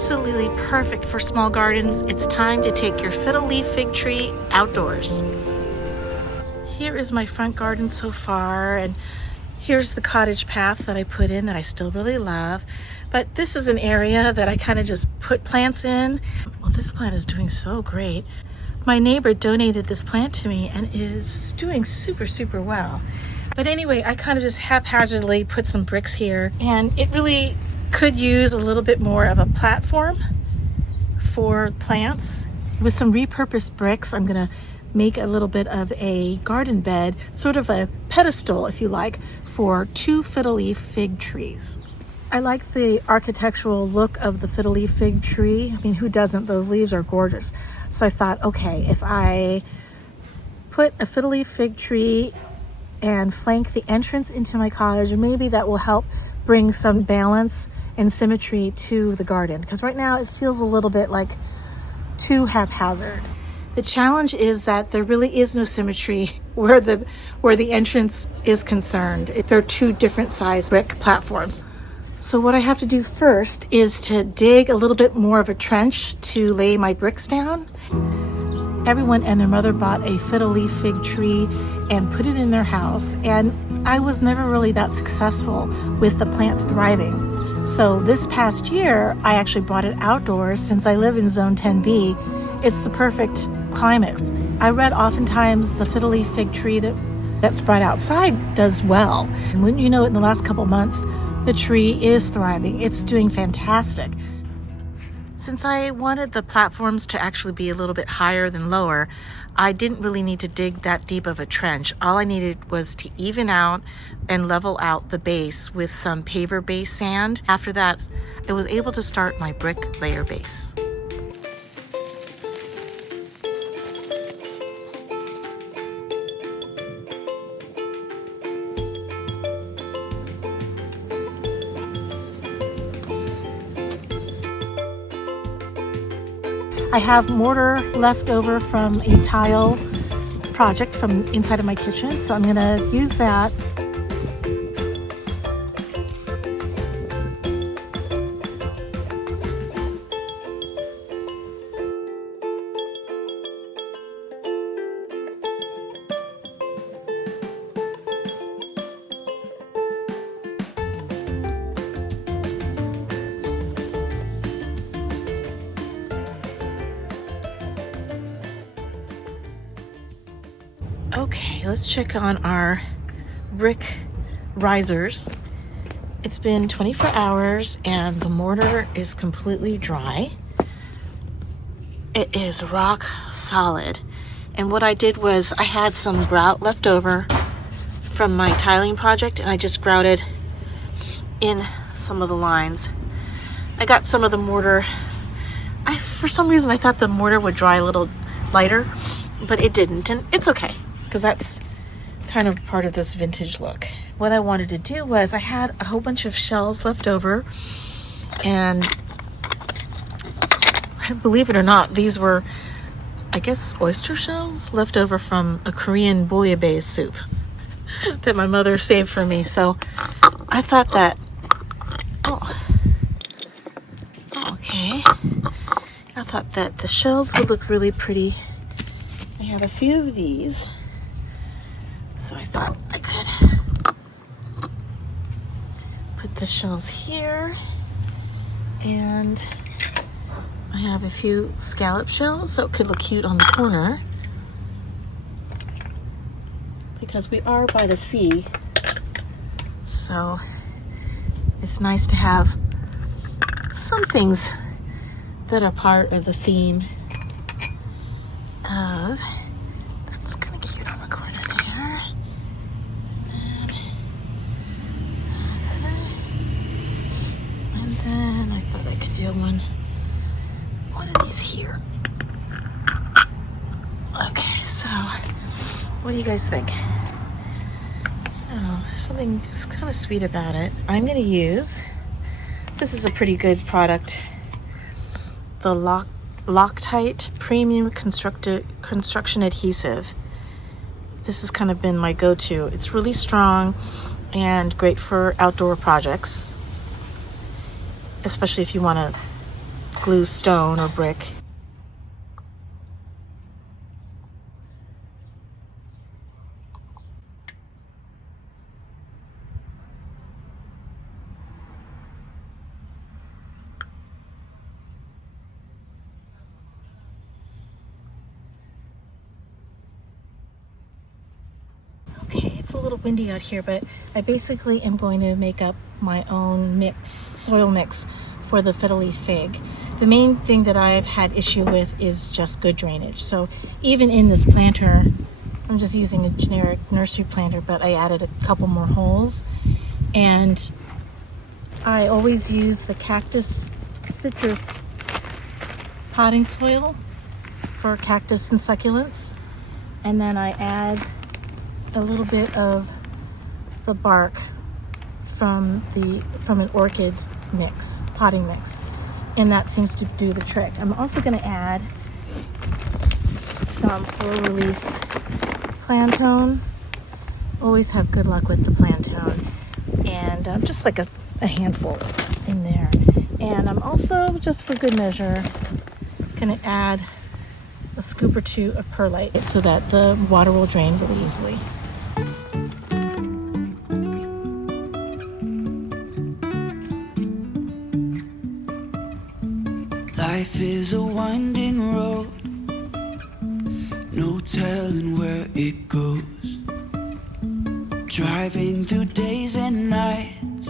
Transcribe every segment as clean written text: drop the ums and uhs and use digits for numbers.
absolutely perfect for small gardens. It's time to take your fiddle leaf fig tree outdoors. Here is my front garden so far, and here's the cottage path that I put in that I still really love. But this is an area that I kind of just put plants in. Well, this plant is doing so great. My neighbor donated this plant to me and is doing super, super well. But anyway, I kind of just haphazardly put some bricks here, and it really could use a little bit more of a platform for plants. With some repurposed bricks, I'm gonna make a little bit of a garden bed, sort of a pedestal, if you like, for 2 fiddle leaf fig trees. I like the architectural look of the fiddle leaf fig tree. I mean, who doesn't? Those leaves are gorgeous. So I thought, okay, if I put a fiddle leaf fig tree and flank the entrance into my cottage, maybe that will help bring some balance and symmetry to the garden, because right now it feels a little bit like too haphazard. The challenge is that there really is no symmetry where the entrance is concerned. They're 2 different size brick platforms. So what I have to do first is to dig a little bit more of a trench to lay my bricks down. Everyone and their mother bought a fiddle leaf fig tree and put it in their house, and I was never really that successful with the plant thriving. So this past year, I actually brought it outdoors. Since I live in Zone 10B, it's the perfect climate. I read oftentimes the fiddle leaf fig tree that's brought outside does well. And wouldn't you know it, in the last couple months, the tree is thriving. It's doing fantastic. Since I wanted the platforms to actually be a little bit higher than lower, I didn't really need to dig that deep of a trench. All I needed was to even out and level out the base with some paver base sand. After that, I was able to start my brick layer base. I have mortar left over from a tile project from inside of my kitchen, so I'm gonna use that. Okay, let's check on our brick risers. It's been 24 hours and the mortar is completely dry. It is rock solid. And what I did was I had some grout left over from my tiling project, and I just grouted in some of the lines. I got some of the mortar. For some reason I thought the mortar would dry a little lighter, but it didn't, and it's okay, because that's kind of part of this vintage look. What I wanted to do was I had a whole bunch of shells left over, and believe it or not, these were, I guess, oyster shells left over from a Korean bouillabaisse soup that my mother saved for me. So I thought that, okay. I thought that the shells would look really pretty. I have a few of these, so I thought I could put the shells here, and I have a few scallop shells, so it could look cute on the corner, because we are by the sea, so it's nice to have some things that are part of the theme of. That's kind of cute on the corner there. And then I thought I could do one of these here. Okay, so what do you guys think? Oh, there's something kind of sweet about it. I'm going to use, this is a pretty good product, the Loctite Premium Construction Adhesive. This has kind of been my go-to. It's really strong and great for outdoor projects, especially if you want to glue stone or brick. Okay, it's a little windy out here, but I basically am going to make up my own mix, soil mix for the fiddle leaf fig. The main thing that I've had issue with is just good drainage. So even in this planter, I'm just using a generic nursery planter, but I added a couple more holes. And I always use the cactus citrus potting soil for cactus and succulents. And then I add a little bit of the bark from an orchid mix, potting mix, and that seems to do the trick. I'm also going to add some slow release plantone. Always have good luck with the plantone, and just like a handful in there. And I'm also, just for good measure, going to add a scoop or two of perlite so that the water will drain really easily. Life is a winding road, no telling where it goes. Driving through days and nights,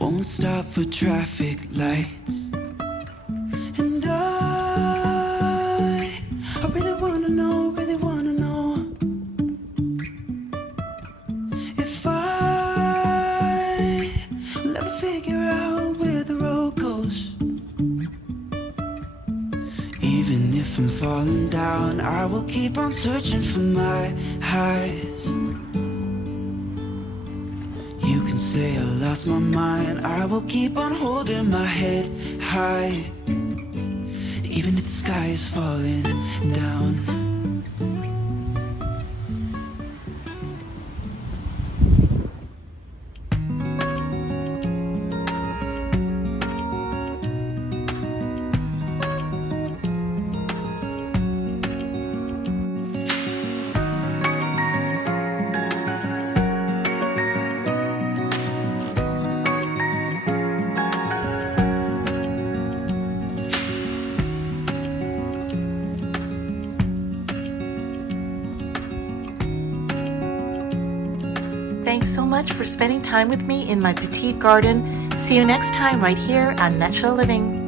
won't stop for traffic lights. And I really wanna know if I will ever figure out where the road goes. Even if I'm falling down, I will keep on searching for my highs. You can say I lost my mind, I will keep on holding my head high. Even if the sky is falling down. Thanks so much for spending time with me in my petite garden. See you next time right here on Nutshell Living.